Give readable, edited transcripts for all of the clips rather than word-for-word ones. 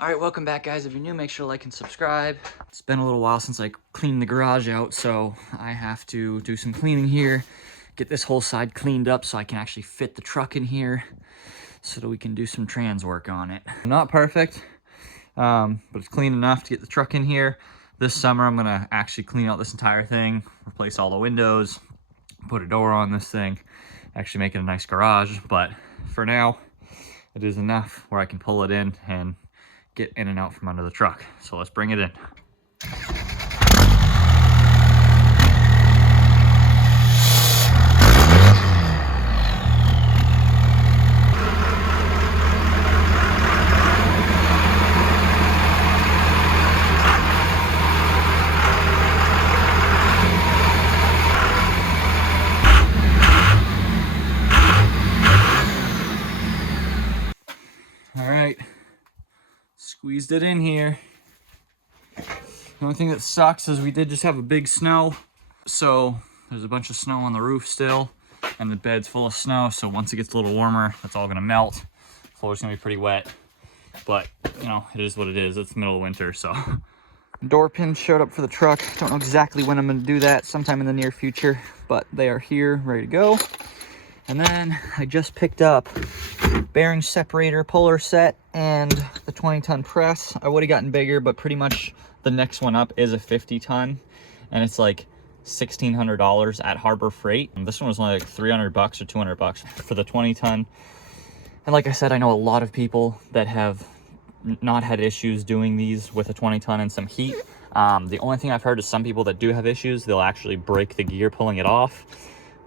All right, welcome back, guys. If you're new, make sure to like and subscribe. It's been a little while since I cleaned the garage out, so I have to do some cleaning here, get this whole side cleaned up so I can actually fit the truck in here so that we can do some trans work on it. Not perfect, but it's clean enough to get the truck in here. This summer, I'm gonna actually clean out this entire thing, replace all the windows, put a door on this thing, actually make it a nice garage. But for now, it is enough where I can pull it in and get in and out from under the truck. So let's bring it in. All right. Squeezed it in here. The only thing that sucks is we did just have a big snow. So there's a bunch of snow on the roof still, and the bed's full of snow. So once it gets a little warmer, that's all gonna melt. The floor's gonna be pretty wet, but you know, it is what it is. It's the middle of winter, so. Door pins showed up for the truck. Don't know exactly when I'm gonna do that, sometime in the near future, but they are here, ready to go. And then I just picked up bearing separator puller set and the 20-ton press. I would have gotten bigger, but pretty much the next one up is a 50-ton, and it's like $1,600 at Harbor Freight. And this one was only like 300 bucks or 200 bucks for the 20-ton. And like I said, I know a lot of people that have not had issues doing these with a 20-ton and some heat. The only thing I've heard is some people that do have issues, they'll actually break the gear pulling it off.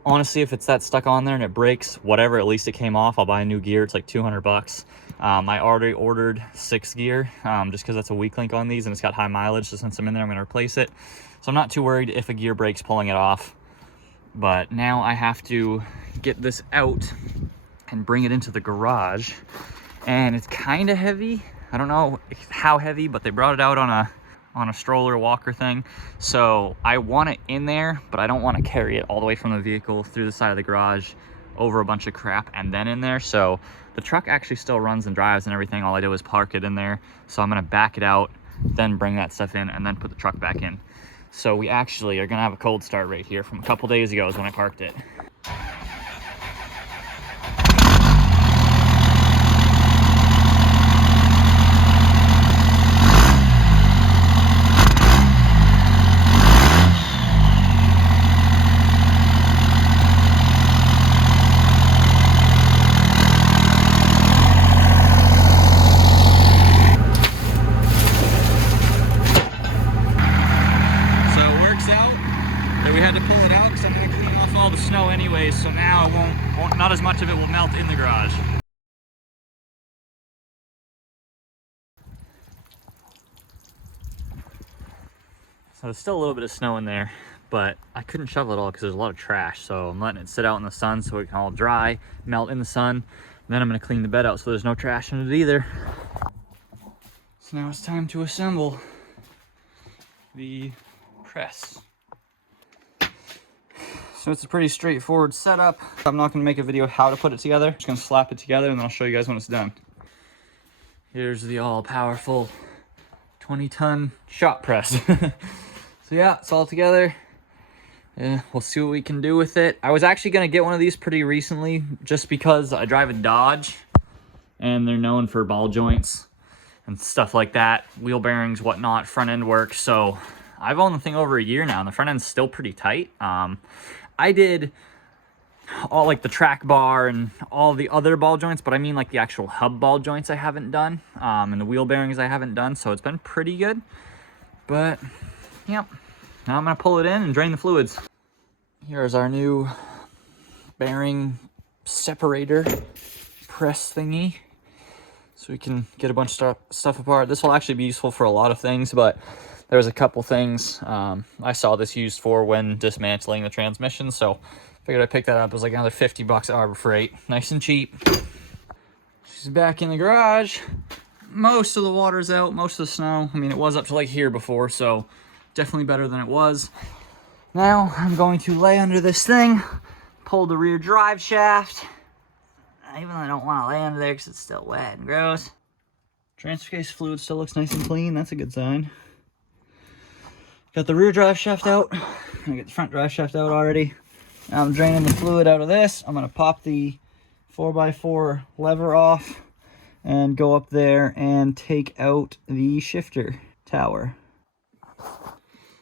Honestly, if it's that stuck on there and it breaks, whatever, at least it came off. I'll buy a new gear. It's like 200 bucks. I already ordered 6 gear just because that's a weak link on these and it's got high mileage. So since I'm in there, I'm going to replace it. So I'm not too worried if a gear breaks pulling it off. But now I have to get this out and bring it into the garage. And it's kind of heavy. I don't know how heavy, but they brought it out on a stroller walker thing. So I want it in there, but I don't want to carry it all the way from the vehicle through the side of the garage over a bunch of crap and then in there. So the truck actually still runs and drives and everything. All I did was park it in there. So I'm going to back it out, then bring that stuff in, and then put the truck back in. So we actually are going to have a cold start right here from a couple days ago is when I parked it. Snow anyways, so now it won't not as much of it will melt in the garage. So there's still a little bit of snow in there, but I couldn't shovel it all because there's a lot of trash. So I'm letting it sit out in the sun so it can all dry, melt in the sun. And then I'm gonna clean the bed out so there's no trash in it either. So now it's time to assemble the press. So it's a pretty straightforward setup. I'm not gonna make a video how to put it together. I'm just gonna slap it together and then I'll show you guys when it's done. Here's the all-powerful 20-ton shop press. So yeah, it's all together. Yeah, we'll see what we can do with it. I was actually gonna get one of these pretty recently just because I drive a Dodge and they're known for ball joints and stuff like that, wheel bearings, whatnot, front end work. So I've owned the thing over a year now and the front end's still pretty tight. I did all like the track bar and all the other ball joints, but I mean like the actual hub ball joints I haven't done, and the wheel bearings I haven't done, so it's been pretty good. But yep, now I'm gonna pull it in and drain the fluids. Here's our new bearing separator press thingy, so we can get a bunch of stuff apart. This will actually be useful for a lot of things, but there's a couple things I saw this used for when dismantling the transmission, so figured I'd pick that up. It was like another 50 bucks at Harbor Freight. Nice and cheap. She's back in the garage. Most of the water's out, most of the snow. I mean, it was up to like here before, so definitely better than it was. Now I'm going to lay under this thing, pull the rear drive shaft, even though I don't want to lay under there because it's still wet and gross. Transfer case fluid still looks nice and clean. That's a good sign. Got the rear drive shaft out. I got the front drive shaft out already. Now I'm draining the fluid out of this. I'm going to pop the 4x4 lever off and go up there and take out the shifter tower.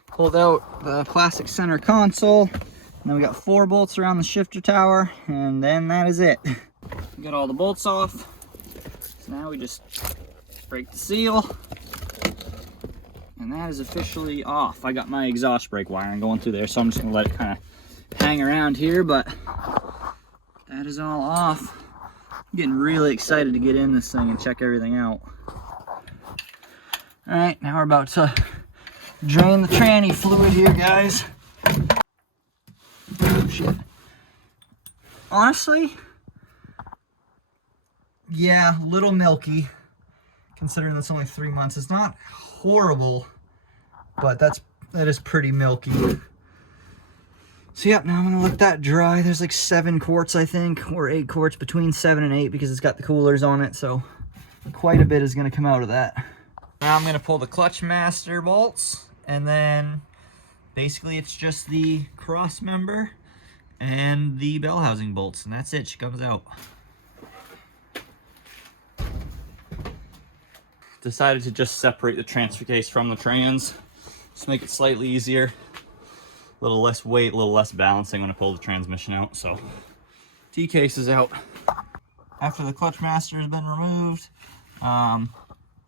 Pulled out the plastic center console. And then we got 4 bolts around the shifter tower, and then that is it. Got all the bolts off. So now we just break the seal. And that is officially off. I got my exhaust brake wiring going through there, so I'm just gonna let it kind of hang around here, but that is all off. I'm getting really excited to get in this thing and check everything out. All right, now we're about to drain the tranny fluid here, guys. Oh, shit. Honestly, yeah, a little milky, considering that's only 3 months. It's not horrible, but that is pretty milky. So yeah, now I'm gonna let that dry. There's like 7 quarts, I think, or 8 quarts, between 7 and 8, because it's got the coolers on it, so quite a bit is gonna come out of that. Now I'm gonna pull the clutch master bolts, and then basically it's just the cross member and the bell housing bolts, and that's it. She comes out. Decided to just separate the transfer case from the trans, just make it slightly easier. A little less weight, a little less balancing when I pull the transmission out. So T-case is out. After the clutch master has been removed,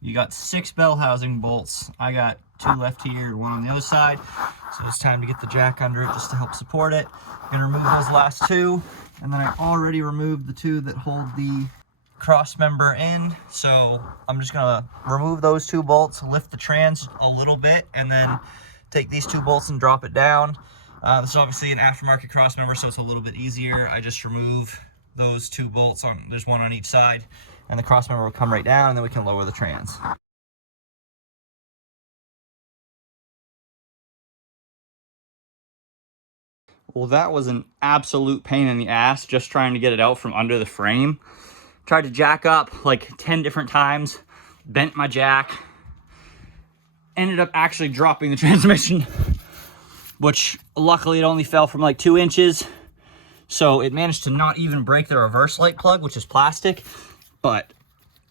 you got 6 bell housing bolts. I got 2 left here, 1 on the other side. So it's time to get the jack under it just to help support it. I'm gonna remove those last 2, and then I already removed the 2 that hold the cross member in. So I'm just gonna remove those 2 bolts, lift the trans a little bit, and then take these 2 bolts and drop it down. This is obviously an aftermarket cross member, so it's a little bit easier. I just remove those 2 bolts, there's 1 on each side, and the cross member will come right down, and then we can lower the trans. Well, that was an absolute pain in the ass, just trying to get it out from under the frame. Tried to jack up like 10 different times, bent my jack, ended up actually dropping the transmission, which luckily it only fell from like 2 inches. So it managed to not even break the reverse light plug, which is plastic. But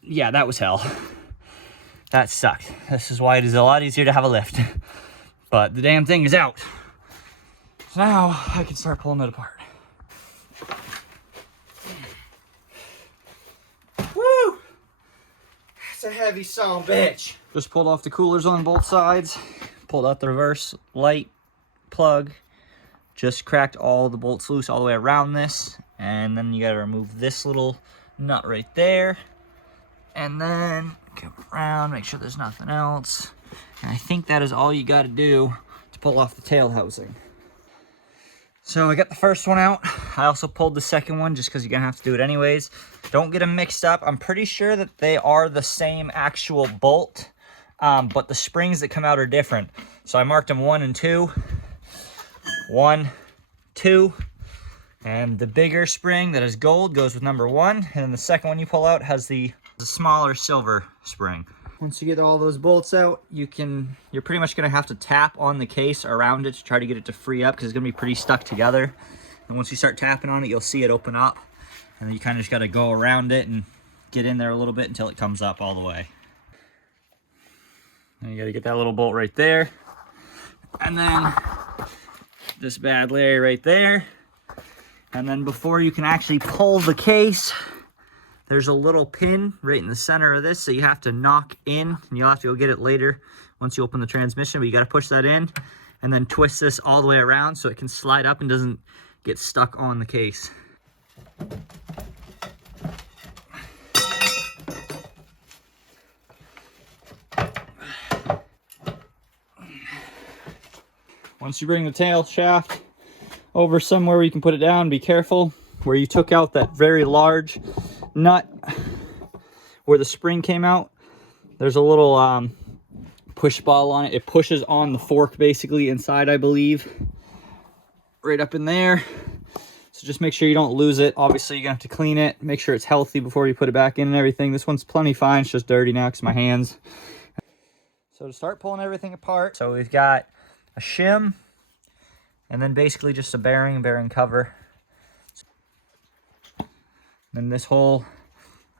yeah, that was hell. That sucked. This is why it is a lot easier to have a lift. But the damn thing is out. So now I can start pulling it apart. Woo! That's a heavy son of a bitch. Just pulled off the coolers on both sides. Pulled out the reverse light plug. Just cracked all the bolts loose all the way around this. And then you gotta remove this little nut right there. And then come around, make sure there's nothing else. And I think that is all you gotta do to pull off the tail housing. So I got the first one out. I also pulled the second one just because you're gonna have to do it anyways. Don't get them mixed up. I'm pretty sure that they are the same actual bolt, but the springs that come out are different. So I marked them 1 and 2. 1, 2. And the bigger spring that is gold goes with number 1. And then the second one you pull out has the smaller silver spring. Once you get all those bolts out, you're pretty much gonna have to tap on the case around it to try to get it to free up, because it's gonna be pretty stuck together. And once you start tapping on it, you'll see it open up. And then you kind of just gotta go around it and get in there a little bit until it comes up all the way. And you gotta get that little bolt right there. And then this bad Larry right there. And then before you can actually pull the case, there's a little pin right in the center of this, so you have to knock in, and you'll have to go get it later once you open the transmission, but you gotta push that in, and then twist this all the way around so it can slide up and doesn't get stuck on the case. Once you bring the tail shaft over somewhere where you can put it down, be careful where you took out that very large nut where the spring came out. There's a little push ball on it. It pushes on the fork basically inside, I believe, right up in there. So So just make sure you don't lose it. Obviously, you're going to have to clean it. Make sure it's healthy before you put it back in and everything. This one's plenty fine. It's just dirty now because my hands. So to start pulling everything apart, so we've got a shim and then basically just a bearing cover. Then this whole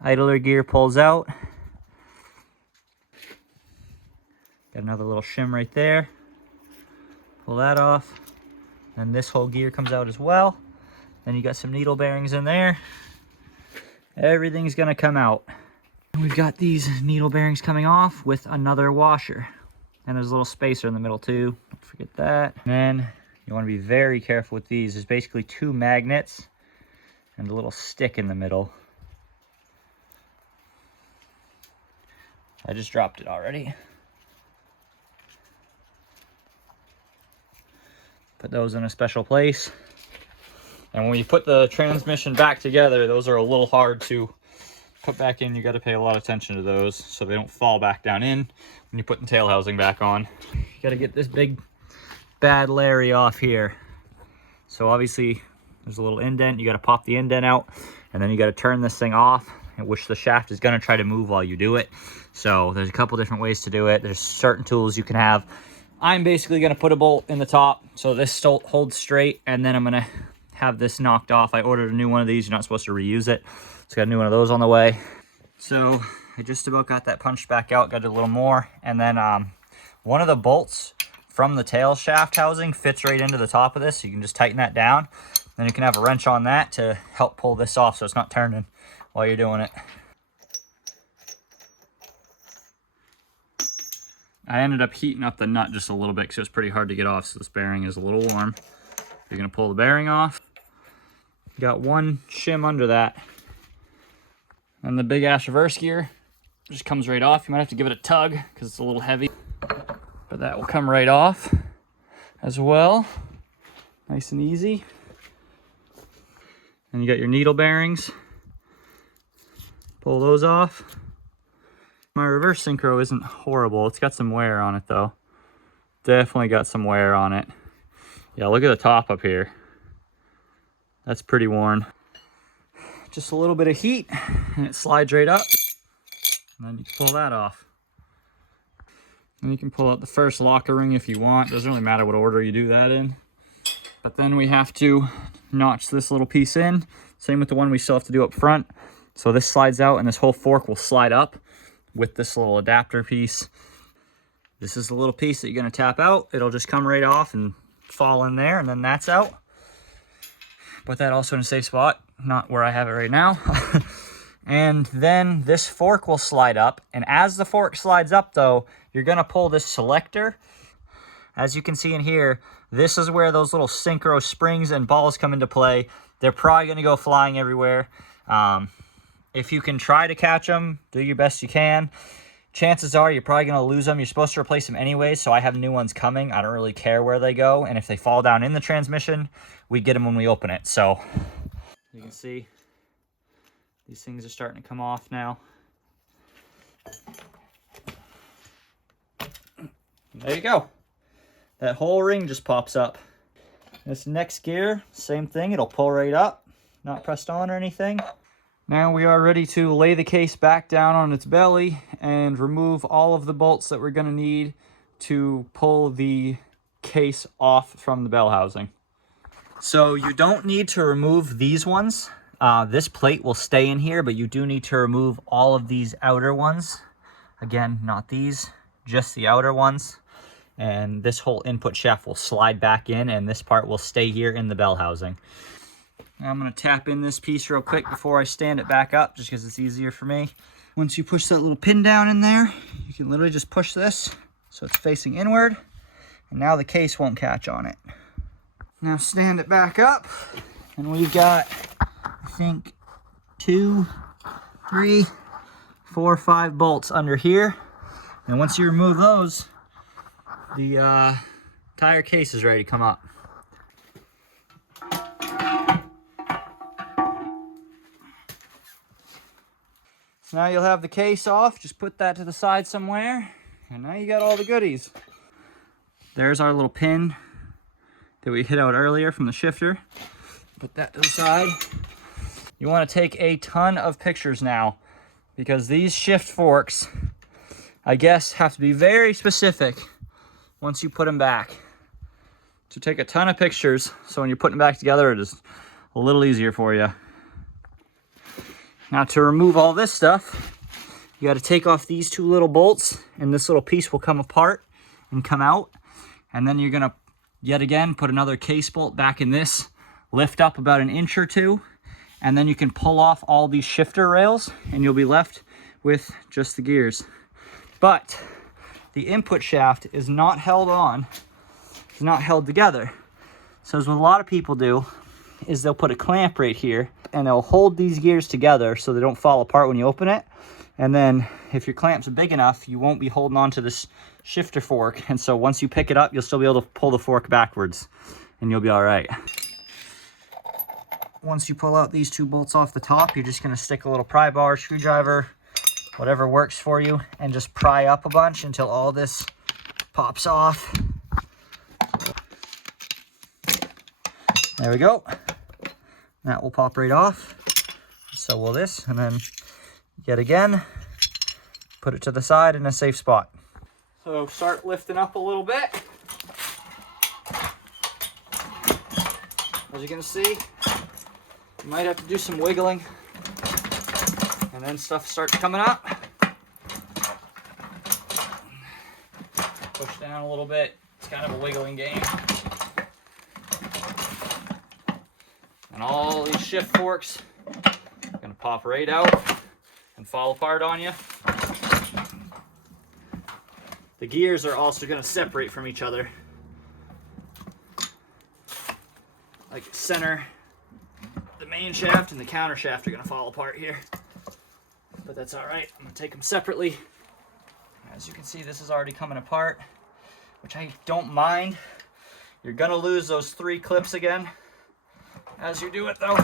idler gear pulls out. Got another little shim right there. Pull that off. And this whole gear comes out as well. Then you got some needle bearings in there. Everything's gonna come out. We've got these needle bearings coming off with another washer. And there's a little spacer in the middle too. Don't forget that. And then you wanna be very careful with these. There's basically 2 magnets and a little stick in the middle. I just dropped it already. Put those in a special place. And when you put the transmission back together, those are a little hard to put back in. You got to pay a lot of attention to those so they don't fall back down in when you put the tail housing back on. You got to get this big bad Larry off here. So obviously there's a little indent. You got to pop the indent out, and then you got to turn this thing off, which the shaft is going to try to move while you do it. So there's a couple different ways to do it. There's certain tools you can have. I'm basically going to put a bolt in the top so this holds straight, and then I'm going to have this knocked off. I ordered a new one of these. You're not supposed to reuse it. So got a new one of those on the way. So I just about got that punched back out, got a little more. And then one of the bolts from the tail shaft housing fits right into the top of this. So you can just tighten that down. Then you can have a wrench on that to help pull this off so it's not turning while you're doing it. I ended up heating up the nut just a little bit because it was pretty hard to get off. So this bearing is a little warm. You're going to pull the bearing off. Got one shim under that. And the big ass reverse gear just comes right off. You might have to give it a tug because it's a little heavy. But that will come right off as well. Nice and easy. And you got your needle bearings. Pull those off. My reverse synchro isn't horrible. It's got some wear on it though. Definitely got some wear on it. Yeah, look at the top up here. That's pretty worn. Just a little bit of heat and it slides right up. And then you can pull that off. And you can pull out the first locker ring if you want. Doesn't really matter what order you do that in. But then we have to notch this little piece in. Same with the one we still have to do up front. So this slides out and this whole fork will slide up with this little adapter piece. This is the little piece that you're gonna tap out. It'll just come right off and fall in there, and then that's out. Put that also in a safe spot, not where I have it right now. And then this fork will slide up, and as the fork slides up though, you're gonna pull this selector. As you can see in here, this is where those little synchro springs and balls come into play. They're probably gonna go flying everywhere. If you can try to catch them, do your best you can. Chances are you're probably gonna lose them. You're supposed to replace them anyway, so I have new ones coming. I don't really care where they go, and if they fall down in the transmission, we get them when we open it. So you can see these things are starting to come off now. There you go. That whole ring just pops up. This next gear, same thing. It'll pull right up, not pressed on or anything. Now we are ready to lay the case back down on its belly and remove all of the bolts that we're going to need to pull the case off from the bell housing. So you don't need to remove these ones. This plate will stay in here, but you do need to remove all of these outer ones. Again, not these, just the outer ones. And this whole input shaft will slide back in, and this part will stay here in the bell housing. Now I'm going to tap in this piece real quick before I stand it back up, just because it's easier for me. Once you push that little pin down in there, you can literally just push this so it's facing inward, and now the case won't catch on it. Now stand it back up, and we've got, I think, 2, 3, 4, 5 bolts under here. And once you remove those, the tire case is ready to come up. So now you'll have the case off. Just put that to the side somewhere, and now you got all the goodies. There's our little pin that we hit out earlier from the shifter. Put that to the side. You want to take a ton of pictures now, because these shift forks, I guess, have to be very specific once you put them back. So take a ton of pictures, so when you're putting them back together, it is a little easier for you. Now to remove all this stuff, you got to take off these two little bolts, and this little piece will come apart and come out. And then you're gonna, yet again, put another case bolt back in this, lift up about 1 inch or 2, and then you can pull off all these shifter rails, and you'll be left with just the gears. But the input shaft is not held on, it's not held together. So as what a lot of people do is they'll put a clamp right here, and they'll hold these gears together so they don't fall apart when you open it. And then if your clamps are big enough, you won't be holding on to this shifter fork. And so once you pick it up, you'll still be able to pull the fork backwards and you'll be all right. Once you pull out these two bolts off the top, you're just gonna stick a little pry bar, screwdriver, whatever works for you, and just pry up a bunch until all this pops off. There we go. That will pop right off. So will this, and then yet again, put it to the side in a safe spot. So start lifting up a little bit. As you're gonna see, you might have to do some wiggling, and then stuff starts coming up. Push down a little bit. It's kind of a wiggling game. And all these shift forks are gonna pop right out and fall apart on you. The gears are also gonna separate from each other. Like center, the main shaft and the counter shaft are gonna fall apart here. But that's all right, I'm gonna take them separately. As you can see, this is already coming apart, which I don't mind. You're gonna lose those 3 clips again as you do it though.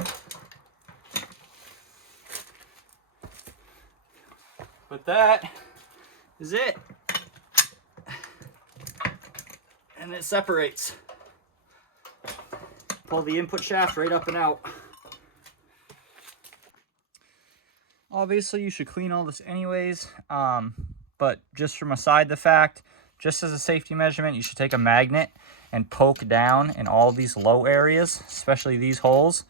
But that is it. And it separates. Pull the input shaft right up and out. Obviously you should clean all this anyways, but just from aside the fact, just as a safety measurement, you should take a magnet and poke down in all these low areas, especially these holes,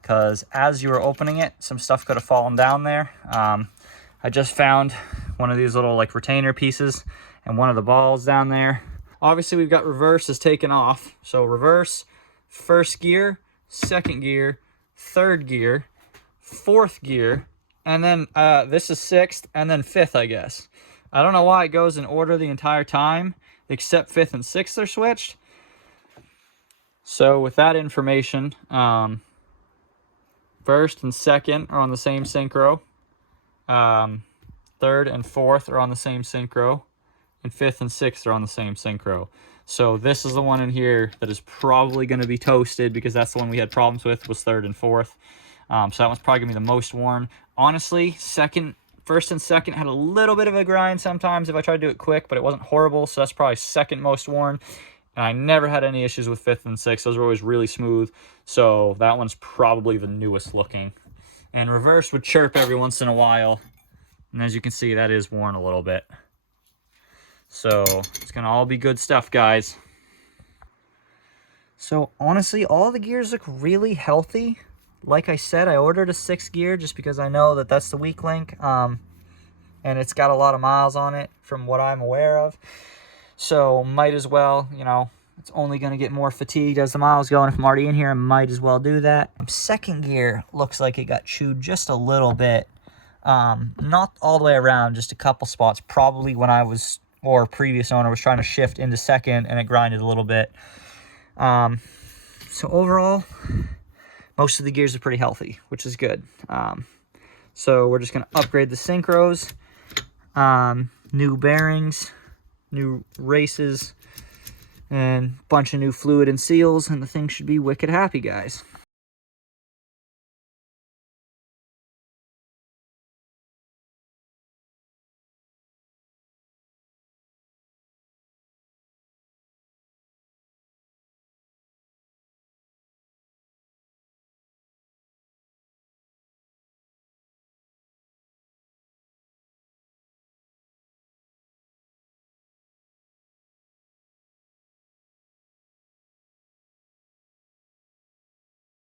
because as you were opening it, some stuff could have fallen down there. I just found one of these little like retainer pieces and one of the balls down there. Obviously we've got reverse is taken off. So reverse, first gear, second gear, third gear, fourth gear, and then this is sixth, and then fifth, I guess. I don't know why it goes in order the entire time, except fifth and sixth are switched. So with that information, first and second are on the same synchro. Third and fourth are on the same synchro, and fifth and sixth are on the same synchro. So this is the one in here that is probably going to be toasted, because that's the one we had problems with, was third and fourth. So that one's probably going to be the most worn. Honestly, first and second had a little bit of a grind sometimes if I tried to do it quick, but it wasn't horrible, so that's probably second most worn. And I never had any issues with fifth and sixth. Those were always really smooth. So that one's probably the newest looking. And reverse would chirp every once in a while. And as you can see, that is worn a little bit. So it's gonna all be good stuff, guys. So honestly, all the gears look really healthy. Like I said, I ordered a 6th gear just because I know that that's the weak link. And it's got a lot of miles on it from what I'm aware of. So might as well, you know, it's only going to get more fatigued as the miles go. And if I'm already in here, I might as well do that. Second gear looks like it got chewed just a little bit. Not all the way around, just a couple spots. Probably when I was, or previous owner was trying to shift into second and it grinded a little bit. So overall, most of the gears are pretty healthy, which is good. So we're just going to upgrade the synchros, new bearings, new races, and a bunch of new fluid and seals, and the thing should be wicked happy, guys.